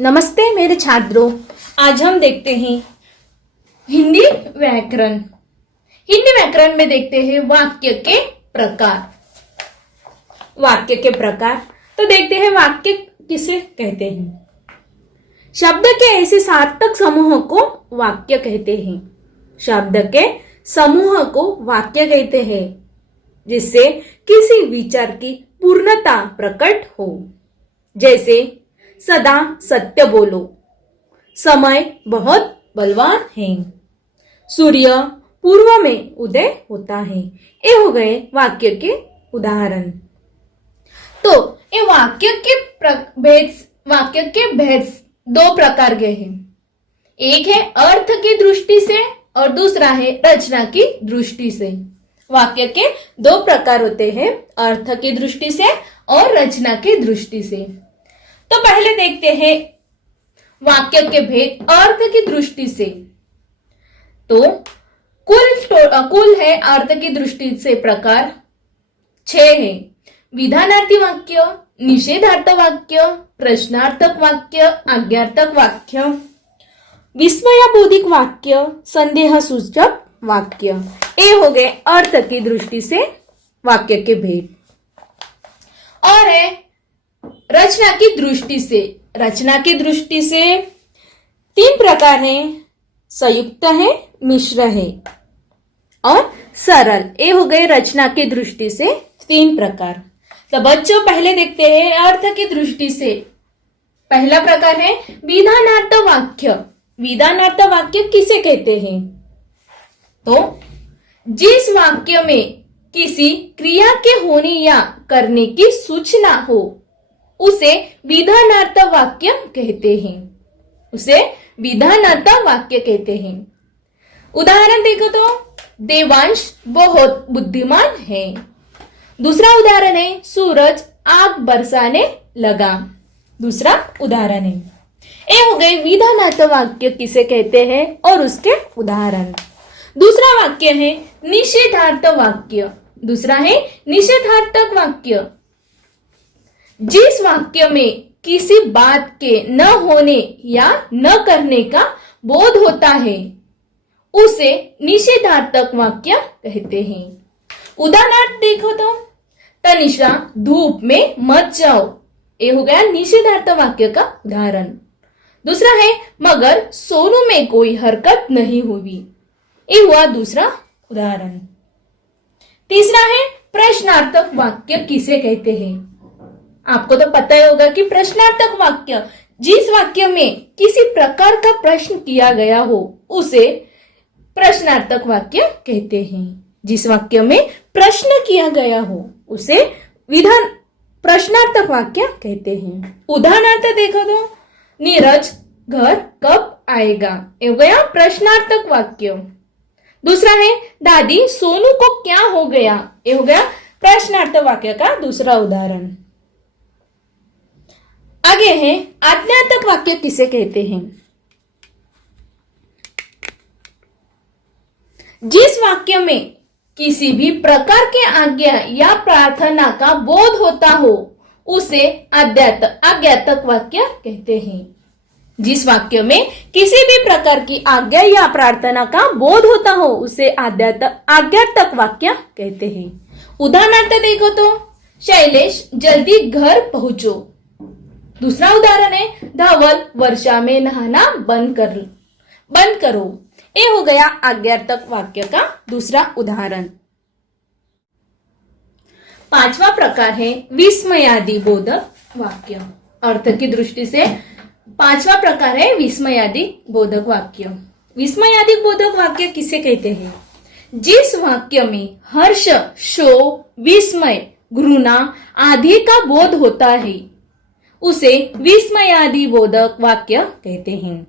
नमस्ते मेरे छात्रों, आज हम देखते हैं हिंदी व्याकरण। हिंदी व्याकरण में देखते हैं वाक्य के प्रकार। वाक्य के प्रकार तो देखते हैं वाक्य किसे कहते हैं। शब्द के ऐसे सार्थक समूह को वाक्य कहते हैं। शब्द के समूह को वाक्य कहते हैं जिससे किसी विचार की पूर्णता प्रकट हो। जैसे सदा सत्य बोलो, समय बहुत बलवान है, सूर्य पूर्व में उदय होता है। ये हो गए वाक्य के उदाहरण। तो ये वाक्य के भेद दो प्रकार के हैं। एक है अर्थ की दृष्टि से और दूसरा है रचना की दृष्टि से। वाक्य के दो प्रकार होते हैं, अर्थ की दृष्टि से और रचना की दृष्टि से। तो पहले देखते हैं वाक्य के भेद अर्थ की दृष्टि से। तो कुल है अर्थ की दृष्टि से प्रकार 6 है। विधानार्थी वाक्य, निषेधार्थ वाक्य, प्रश्नार्थक वाक्य, आज्ञार्थक वाक्य, विस्मयाबोधिक वाक्य, संदेह सूचक वाक्य। ये हो गए अर्थ की दृष्टि से वाक्य के भेद। और है रचना की दृष्टि से। रचना की दृष्टि से 3 प्रकार हैं, संयुक्त है, मिश्र है और सरल। ये हो गए रचना की दृष्टि से 3 प्रकार। तो बच्चों पहले देखते हैं अर्थ की दृष्टि से। पहला प्रकार है विधानार्थ वाक्य। विधानार्थ वाक्य किसे कहते हैं? तो जिस वाक्य में किसी क्रिया के होने या करने की सूचना हो उसे विधानार्थ वाक्य कहते हैं। उसे विधानार्थ वाक्य कहते हैं। उदाहरण देखो तो देवांश बहुत बुद्धिमान है। दूसरा उदाहरण है सूरज आग बरसाने लगा। दूसरा उदाहरण है। ये हो गए विधानार्थ वाक्य किसे कहते हैं और उसके उदाहरण। दूसरा वाक्य है निषेधार्थ वाक्य। दूसरा है निषेधार्थक वाक्य। जिस वाक्य में किसी बात के न होने या न करने का बोध होता है उसे निषेधार्थक वाक्य कहते हैं। उदाहरण देखो तो तनिषा धूप में मत जाओ। ये हो गया निषेधार्थ वाक्य का उदाहरण। दूसरा है मगर सोनू में कोई हरकत नहीं हुई। ये हुआ दूसरा उदाहरण। तीसरा है प्रश्नार्थक वाक्य किसे कहते हैं? आपको तो पता ही होगा कि प्रश्नार्थक वाक्य जिस वाक्य में किसी प्रकार का प्रश्न किया गया हो उसे प्रश्नार्थक वाक्य कहते हैं। जिस वाक्य में प्रश्न किया गया हो उसे प्रश्नार्थक वाक्य कहते हैं। उदाहरण देखो तो नीरज घर कब आएगा। ये हो गया प्रश्नार्थक वाक्य। दूसरा है दादी सोनू को क्या हो गया। ये हो गया प्रश्नार्थ वाक्य का दूसरा उदाहरण। आगे है आज्ञार्थक वाक्य किसे कहते हैं? जिस वाक्य में किसी भी प्रकार के आज्ञा या प्रार्थना का बोध होता हो उसे आज्ञार्थक वाक्य कहते हैं। जिस वाक्य में किसी भी प्रकार की आज्ञा या प्रार्थना का बोध होता हो उसे आज्ञार्थक वाक्य कहते हैं। उदाहरण देखो तो शैलेश जल्दी घर पहुंचो। दूसरा उदाहरण है धवल वर्षा में नहाना बंद करो। ये हो गया आज्ञार्थक वाक्य का दूसरा उदाहरण। 5वां प्रकार है विस्मयादि बोधक वाक्य। अर्थ की दृष्टि से 5वां प्रकार है विस्मयादि बोधक वाक्य। विस्मयादि बोधक वाक्य किसे कहते हैं? जिस वाक्य में हर्ष, शोक, विस्मय, घृणा आदि का बोध होता है उसे विस्मयादि बोधक वाक्य कहते हैं।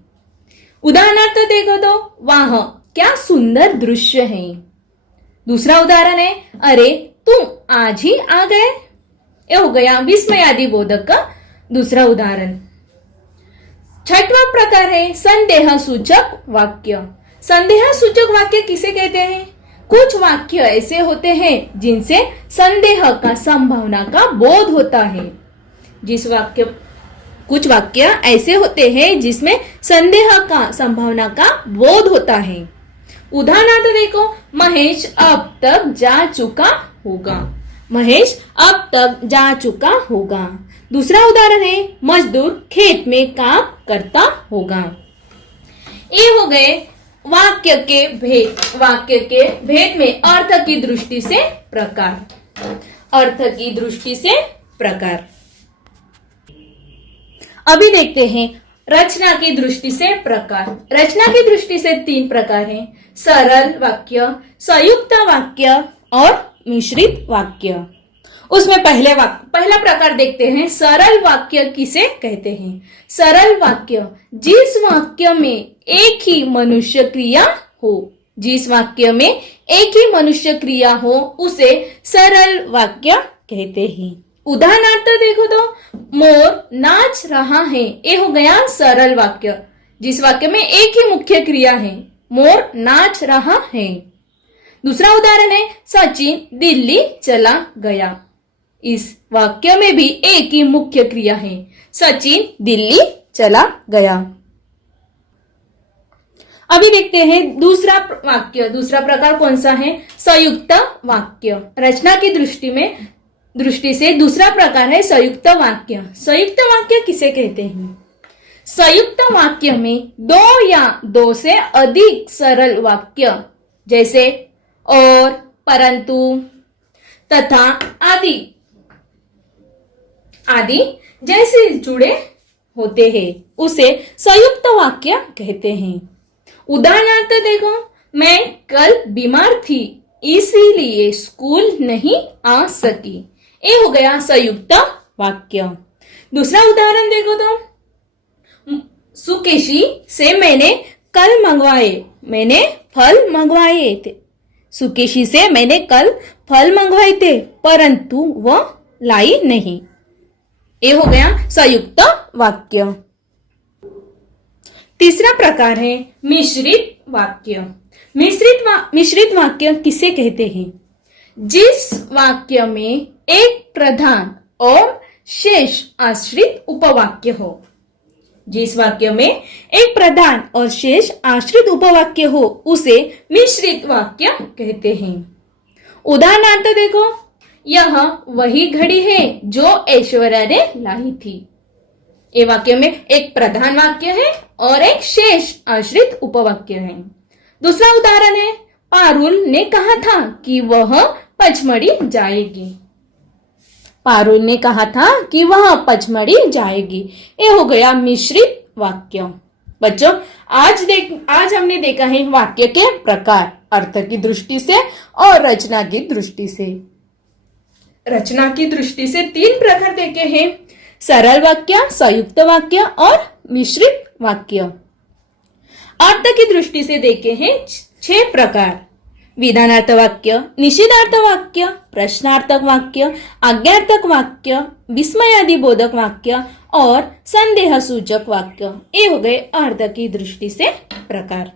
उदाहरण देखो तो वाह क्या सुंदर दृश्य है। दूसरा उदाहरण है अरे तुम आज ही आ गए। ये हो गया विस्मयादि बोधक का दूसरा उदाहरण। 6वां प्रकार है संदेह सूचक वाक्य। संदेह सूचक वाक्य किसे कहते हैं? कुछ वाक्य ऐसे होते हैं जिनसे संदेह का संभावना का बोध होता है। जिस वाक्य कुछ वाक्य ऐसे होते हैं जिसमें संदेह का संभावना का बोध होता है। उदाहरणार्थ देखो, महेश अब तक जा चुका होगा। महेश अब तक जा चुका होगा। दूसरा उदाहरण है, मजदूर खेत में काम करता होगा। ये हो गए वाक्य के भेद। वाक्य के भेद में अर्थ की दृष्टि से प्रकार। अर्थ की दृष्टि से प्रकार। अभी देखते हैं रचना की दृष्टि से प्रकार। रचना की दृष्टि से 3 प्रकार हैं, सरल वाक्य, संयुक्त वाक्य और मिश्रित वाक्य। उसमें पहला प्रकार देखते हैं, सरल वाक्य किसे कहते हैं। सरल वाक्य जिस वाक्य में एक ही मनुष्य क्रिया हो। जिस वाक्य में एक ही मनुष्य क्रिया हो उसे सरल वाक्य कहते हैं। उदाहरणार्थ देखो तो, मोर नाच रहा है, ये हो गया सरल वाक्य। जिस वाक्य में एक ही मुख्य क्रिया है, मोर नाच रहा है। दूसरा उदाहरण है, सचिन दिल्ली चला गया। इस वाक्य में भी एक ही मुख्य क्रिया है, सचिन दिल्ली चला गया। अभी देखते हैं दूसरा वाक्य। दूसरा प्रकार कौन सा है, संयुक्त वाक्य। रचना की दृष्टि से दूसरा प्रकार है संयुक्त वाक्य। संयुक्त वाक्य किसे कहते हैं। संयुक्त वाक्य में 2 या 2 से अधिक सरल वाक्य जैसे और, परंतु, तथा आदि जैसे जुड़े होते हैं उसे संयुक्त वाक्य कहते हैं। उदाहरणार्थ देखो, मैं कल बीमार थी इसीलिए स्कूल नहीं आ सकी। ये हो गया संयुक्त वाक्य। दूसरा उदाहरण देखो तो, सुकेशी से मैंने कल मंगवाए। मैंने फल मंगवाए थे। सुकेशी से मैंने कल फल मंगवाए थे परंतु वह लाई नहीं। ये हो गया संयुक्त वाक्य। तीसरा प्रकार है मिश्रित वाक्य। मिश्रित वाक्य किसे कहते हैं। जिस वाक्य में एक प्रधान और शेष आश्रित उपवाक्य हो। जिस वाक्य में एक प्रधान और शेष आश्रित उपवाक्य हो उसे मिश्रित वाक्य कहते हैं। उदाहरणार्थ देखो, यह वही घड़ी है जो ऐश्वर्या ने लाई थी। ये वाक्य में एक प्रधान वाक्य है और एक शेष आश्रित उपवाक्य है। दूसरा उदाहरण है, पारुल ने कहा था कि वह पचमढ़ी जाएगी। पारुल ने कहा था कि वह पचमढ़ी जाएगी। ये हो गया मिश्रित वाक्य। बच्चों, आज हमने देखा है वाक्य के प्रकार, अर्थ की दृष्टि से और रचना की दृष्टि से। रचना की दृष्टि से 3 प्रकार देखे हैं, सरल वाक्य, संयुक्त वाक्य और मिश्रित वाक्य। अर्थ की दृष्टि से देखे हैं 6 प्रकार, विधानार्थ वाक्य, निषेधार्थ वाक्य, प्रश्नार्थक वाक्य, आज्ञार्थक वाक्य, विस्मयादिबोधक वाक्य और संदेह सूचक वाक्य। ये हो गए अर्थ की दृष्टि से प्रकार।